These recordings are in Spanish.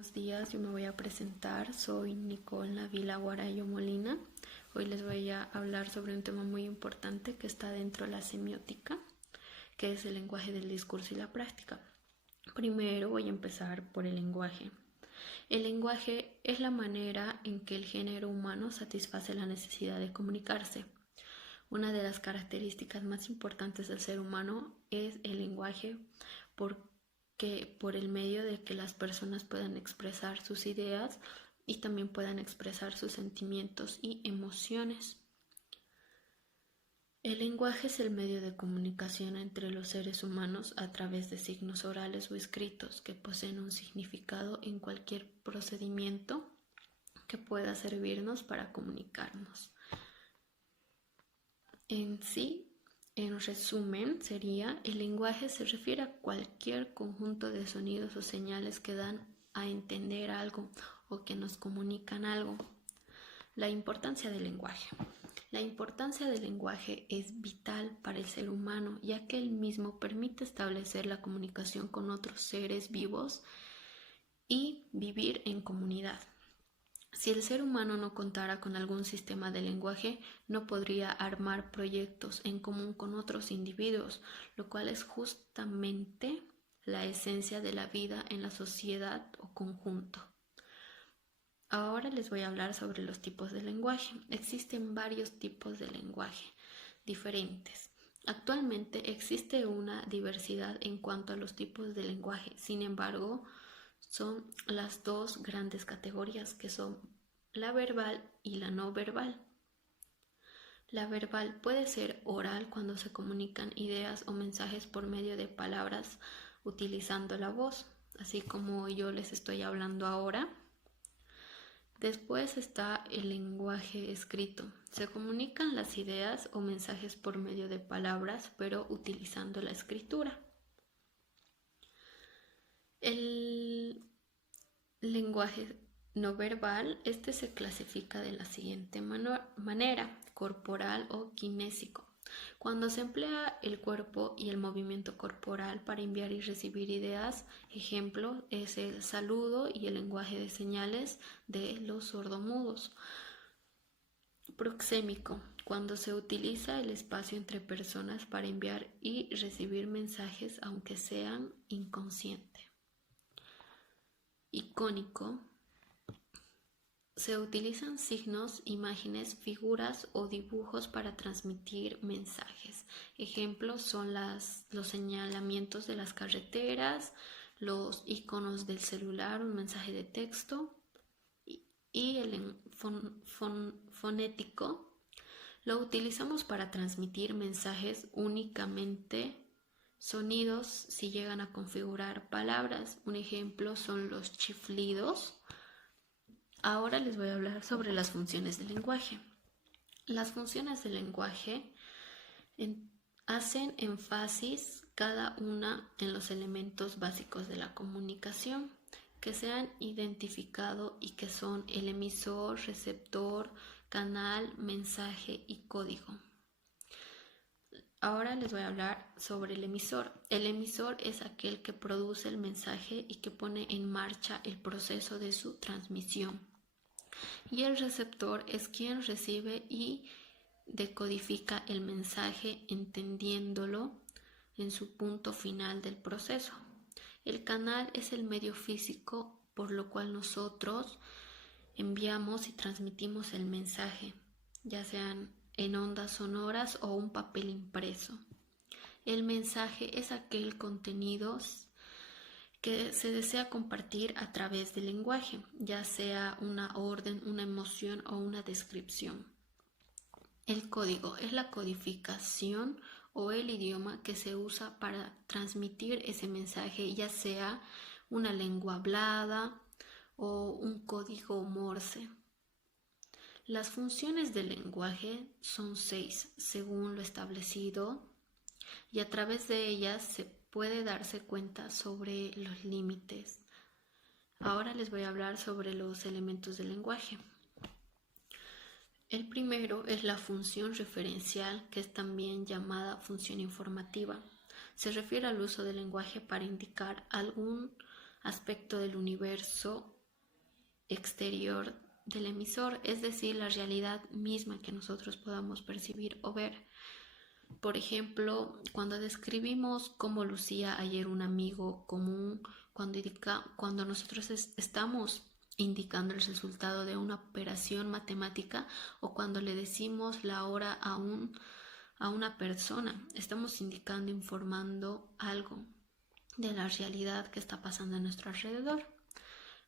Buenos días, yo me voy a presentar, soy Nicole Navila Guarayo Molina. Hoy les voy a hablar sobre un tema muy importante que está dentro de la semiótica, que es el lenguaje del discurso y la práctica. Primero voy a empezar por el lenguaje. El lenguaje es la manera en que el género humano satisface la necesidad de comunicarse. Una de las características más importantes del ser humano es el lenguaje por el medio de que las personas puedan expresar sus ideas y también puedan expresar sus sentimientos y emociones. El lenguaje es el medio de comunicación entre los seres humanos a través de signos orales o escritos que poseen un significado en cualquier procedimiento que pueda servirnos para comunicarnos. En resumen, el lenguaje se refiere a cualquier conjunto de sonidos o señales que dan a entender algo o que nos comunican algo. La importancia del lenguaje. La importancia del lenguaje es vital para el ser humano, ya que él mismo permite establecer la comunicación con otros seres vivos y vivir en comunidad. Si el ser humano no contara con algún sistema de lenguaje, no podría armar proyectos en común con otros individuos, lo cual es justamente la esencia de la vida en la sociedad o conjunto. Ahora les voy a hablar sobre los tipos de lenguaje. Existen varios tipos de lenguaje diferentes. Actualmente existe una diversidad en cuanto a los tipos de lenguaje. Sin embargo, son las dos grandes categorías que son la verbal y la no verbal. La verbal puede ser oral cuando se comunican ideas o mensajes por medio de palabras utilizando la voz, así como yo les estoy hablando ahora. Después está el lenguaje escrito. Se comunican las ideas o mensajes por medio de palabras, pero utilizando la escritura. El lenguaje no verbal, se clasifica de la siguiente manera: corporal o kinésico. Cuando se emplea el cuerpo y el movimiento corporal para enviar y recibir ideas, ejemplo es el saludo y el lenguaje de señales de los sordomudos. Proxémico, cuando se utiliza el espacio entre personas para enviar y recibir mensajes aunque sean inconscientes. Icónico, se utilizan signos, imágenes, figuras o dibujos para transmitir mensajes. Ejemplos son los señalamientos de las carreteras, los iconos del celular, un mensaje de texto, y el fonético lo utilizamos para transmitir mensajes únicamente. Sonidos si llegan a configurar palabras. Un ejemplo son los chiflidos. Ahora les voy a hablar sobre las funciones del lenguaje. Las funciones del lenguaje hacen énfasis cada una en los elementos básicos de la comunicación que se han identificado y que son el emisor, receptor, canal, mensaje y código. Ahora les voy a hablar sobre el emisor. El emisor es aquel que produce el mensaje y que pone en marcha el proceso de su transmisión. Y el receptor es quien recibe y decodifica el mensaje entendiéndolo en su punto final del proceso. El canal es el medio físico por lo cual nosotros enviamos y transmitimos el mensaje, ya sean en ondas sonoras o un papel impreso. El mensaje es aquel contenido que se desea compartir a través del lenguaje, ya sea una orden, una emoción o una descripción. El código es la codificación o el idioma que se usa para transmitir ese mensaje, ya sea una lengua hablada o un código Morse. Las funciones del lenguaje son 6, según lo establecido, y a través de ellas se puede darse cuenta sobre los límites. Ahora les voy a hablar sobre los elementos del lenguaje. El primero es la función referencial, que es también llamada función informativa. Se refiere al uso del lenguaje para indicar aspecto del universo exterior del emisor, es decir, la realidad misma que nosotros podamos percibir o ver. Por ejemplo, cuando describimos cómo lucía ayer un amigo común, cuando nosotros estamos indicando el resultado de una operación matemática, o cuando le decimos la hora a una persona, estamos indicando, informando algo de la realidad que está pasando a nuestro alrededor.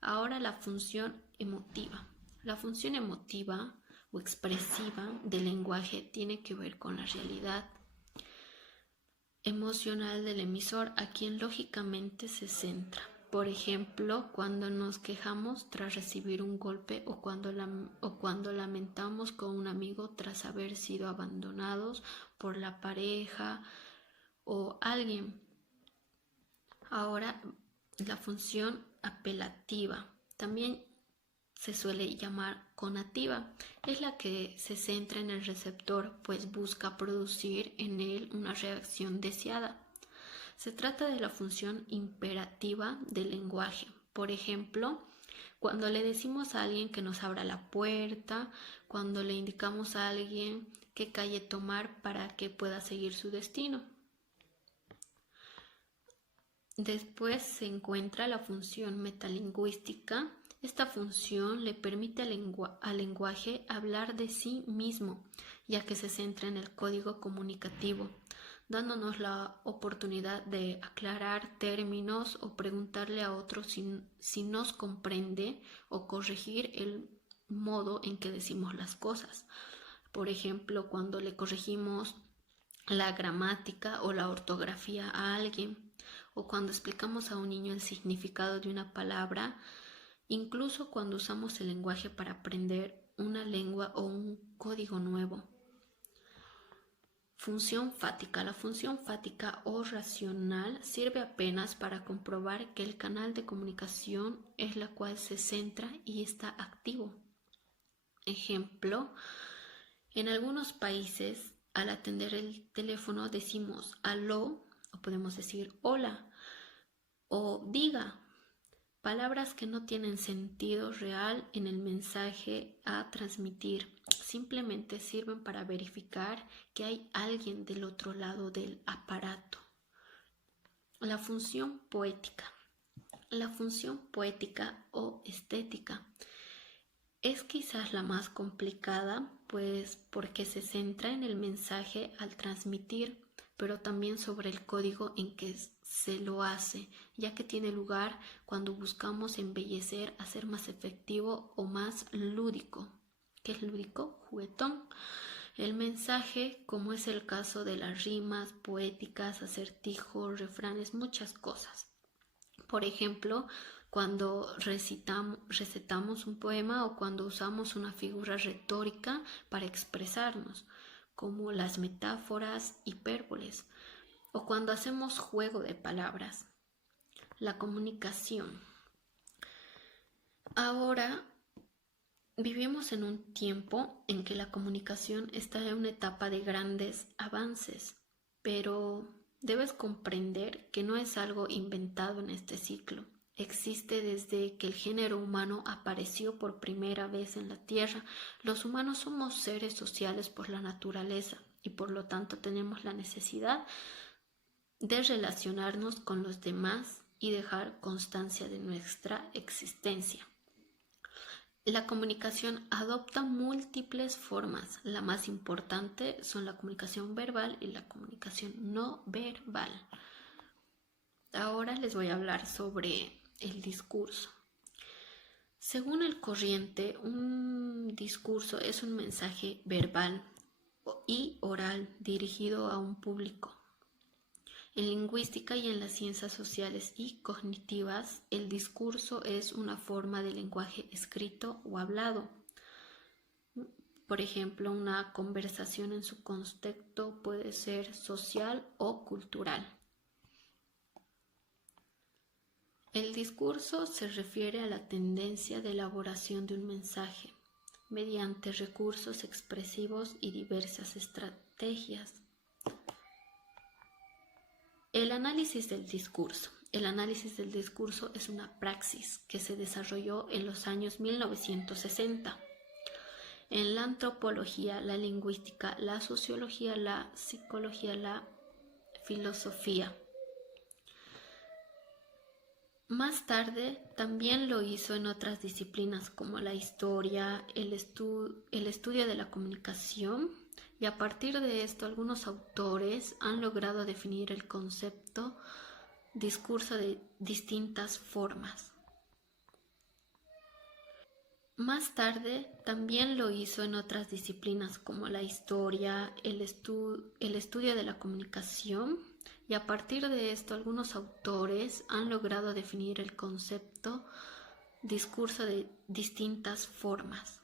Ahora la función emotiva. La función emotiva o expresiva del lenguaje tiene que ver con la realidad emocional del emisor, a quien lógicamente se centra. Por ejemplo, cuando nos quejamos tras recibir un golpe, o cuando lamentamos con un amigo tras haber sido abandonados por la pareja o alguien. Ahora, la función apelativa también se suele llamar conativa. Es la que se centra en el receptor, pues busca producir en él una reacción deseada. Se trata de la función imperativa del lenguaje. Por ejemplo, cuando le decimos a alguien que nos abra la puerta, cuando le indicamos a alguien qué calle tomar para que pueda seguir su destino. Después se encuentra la función metalingüística. Esta función le permite al lenguaje hablar de sí mismo, ya que se centra en el código comunicativo, dándonos la oportunidad de aclarar términos o preguntarle a otros si nos comprende, o corregir el modo en que decimos las cosas. Por ejemplo, cuando le corregimos la gramática o la ortografía a alguien, o cuando explicamos a un niño el significado de una palabra, incluso cuando usamos el lenguaje para aprender una lengua o un código nuevo. Función fática. La función fática o racional sirve apenas para comprobar que el canal de comunicación es la cual se centra y está activo. Ejemplo, en algunos países al atender el teléfono decimos aló, o podemos decir hola o diga, palabras que no tienen sentido real en el mensaje a transmitir. Simplemente sirven para verificar que hay alguien del otro lado del aparato. La función poética. La función poética o estética es quizás la más complicada, pues porque se centra en el mensaje al transmitir, pero también sobre el código en que se lo hace, ya que tiene lugar cuando buscamos embellecer, hacer más efectivo o más lúdico. ¿Qué es lúdico? Juguetón. El mensaje, como es el caso de las rimas poéticas, acertijos, refranes, muchas cosas. Por ejemplo, cuando recitamos un poema, o cuando usamos una figura retórica para expresarnos, como las metáforas, hipérboles, o cuando hacemos juego de palabras. La comunicación. Ahora vivimos en un tiempo en que la comunicación está en una etapa de grandes avances, pero debes comprender que no es algo inventado en este ciclo. Existe desde que el género humano apareció por primera vez en la Tierra. Los humanos somos seres sociales por la naturaleza, y por lo tanto tenemos la necesidad de relacionarnos con los demás y dejar constancia de nuestra existencia. La comunicación adopta múltiples formas. La más importante son la comunicación verbal y la comunicación no verbal. Ahora les voy a hablar sobre el discurso. Según el corriente, un discurso es un mensaje verbal y oral dirigido a un público. En lingüística y en las ciencias sociales y cognitivas, el discurso es una forma de lenguaje escrito o hablado. Por ejemplo, una conversación en su contexto puede ser social o cultural. El discurso se refiere a la tendencia de elaboración de un mensaje mediante recursos expresivos y diversas estrategias. El análisis del discurso. el análisis del discurso es una praxis que se desarrolló en los años 1960. En la antropología, la lingüística, la sociología, la psicología, la filosofía. Más tarde también lo hizo en otras disciplinas como la historia, el estudio de la comunicación, y a partir de esto algunos autores han logrado definir el concepto discurso de distintas formas. Más tarde también lo hizo en otras disciplinas como la historia, el estudio de la comunicación, y a partir de esto algunos autores han logrado definir el concepto discurso de distintas formas.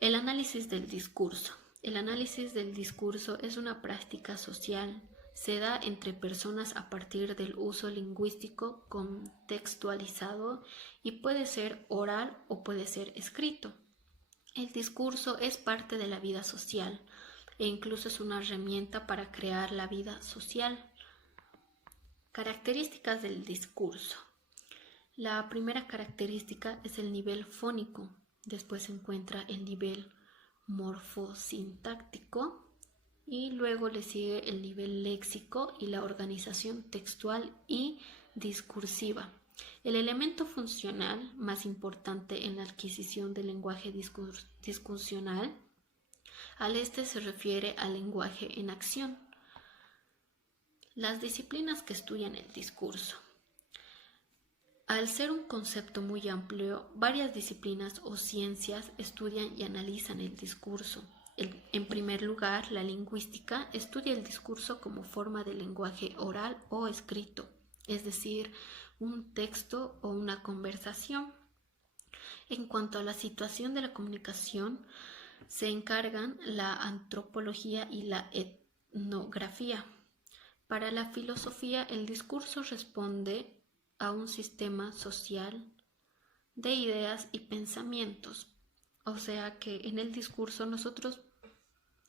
El análisis del discurso. El análisis del discurso es una práctica social. Se da entre personas a partir del uso lingüístico contextualizado y puede ser oral o puede ser escrito. El discurso es parte de la vida social e incluso es una herramienta para crear la vida social. Características del discurso. La primera característica es el nivel fónico, después se encuentra el nivel morfosintáctico y luego le sigue el nivel léxico y la organización textual y discursiva. El elemento funcional más importante en la adquisición del lenguaje discursional se refiere al lenguaje en acción. Las disciplinas que estudian el discurso. Al ser un concepto muy amplio, varias disciplinas o ciencias estudian y analizan el discurso. En primer lugar, la lingüística estudia el discurso como forma de lenguaje oral o escrito, es decir, un texto o una conversación. En cuanto a la situación de la comunicación, se encargan la antropología y la etnografía. Para la filosofía, el discurso responde a un sistema social de ideas y pensamientos. O sea que en el discurso nosotros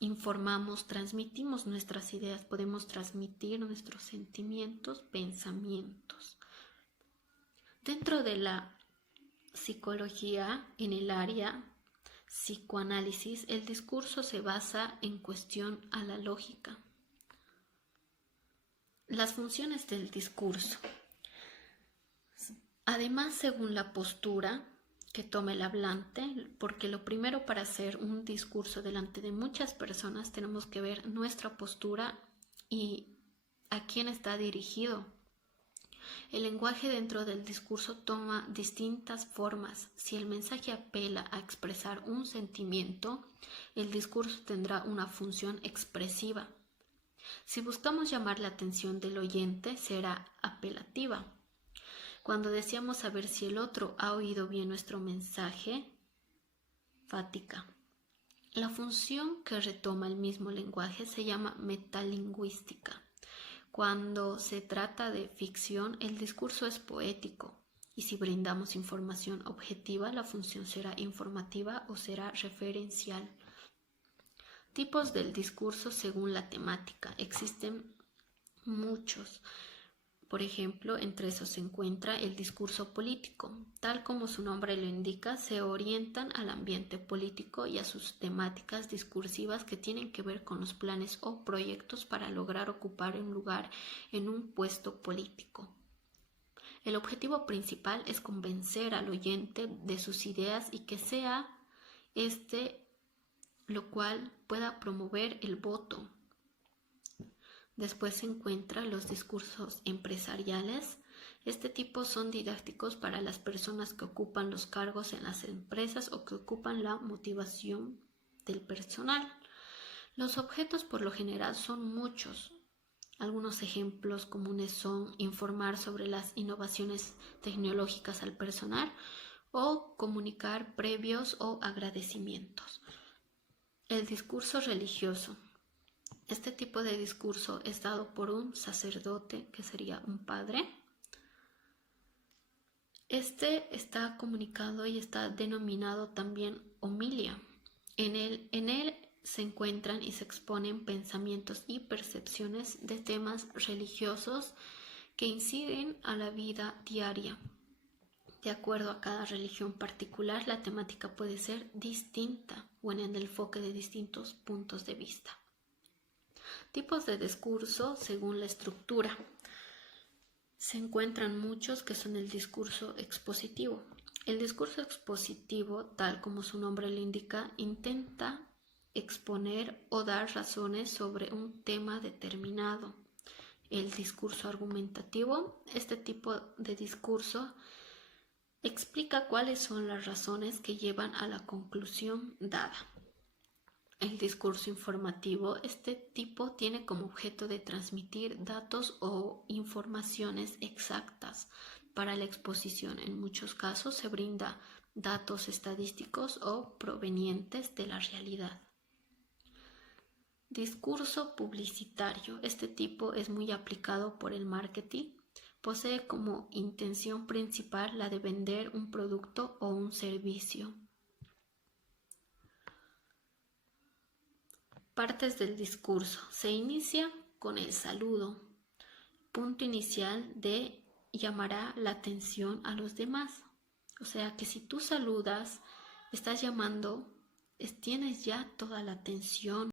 informamos, transmitimos nuestras ideas, podemos transmitir nuestros sentimientos, pensamientos. Dentro de la psicología, en el área psicoanálisis, el discurso se basa en cuestión a la lógica. Las funciones del discurso. Además, según la postura que tome el hablante, porque lo primero para hacer un discurso delante de muchas personas tenemos que ver nuestra postura y a quién está dirigido. El lenguaje dentro del discurso toma distintas formas. Si el mensaje apela a expresar un sentimiento, el discurso tendrá una función expresiva. Si buscamos llamar la atención del oyente, será apelativa. Cuando deseamos saber si el otro ha oído bien nuestro mensaje, fática. La función que retoma el mismo lenguaje se llama metalingüística. Cuando se trata de ficción, el discurso es poético y si brindamos información objetiva, la función será informativa o será referencial. Tipos del discurso según la temática. Existen muchos. Por ejemplo, entre esos se encuentra el discurso político. Tal como su nombre lo indica, se orientan al ambiente político y a sus temáticas discursivas que tienen que ver con los planes o proyectos para lograr ocupar un lugar en un puesto político. El objetivo principal es convencer al oyente de sus ideas y que sea lo cual pueda promover el voto. Después se encuentran los discursos empresariales. Este tipo son didácticos para las personas que ocupan los cargos en las empresas o que ocupan la motivación del personal. Los objetos por lo general son muchos. Algunos ejemplos comunes son informar sobre las innovaciones tecnológicas al personal o comunicar previos o agradecimientos. El discurso religioso. Este tipo de discurso es dado por un sacerdote, que sería un padre. Este está comunicado y está denominado también homilia. En él se encuentran y se exponen pensamientos y percepciones de temas religiosos que inciden a la vida diaria. De acuerdo a cada religión particular, la temática puede ser distinta o en el enfoque de distintos puntos de vista. Tipos de discurso según la estructura. Se encuentran muchos que son el discurso expositivo. El discurso expositivo, tal como su nombre lo indica, intenta exponer o dar razones sobre un tema determinado. El discurso argumentativo, este tipo de discurso explica cuáles son las razones que llevan a la conclusión dada. El discurso informativo, este tipo tiene como objeto de transmitir datos o informaciones exactas para la exposición. En muchos casos se brinda datos estadísticos o provenientes de la realidad. Discurso publicitario, este tipo es muy aplicado por el marketing. Posee como intención principal la de vender un producto o un servicio. Partes del discurso. Se inicia con el saludo, punto inicial de llamará la atención a los demás. O sea que si tú saludas, estás llamando, tienes ya toda la atención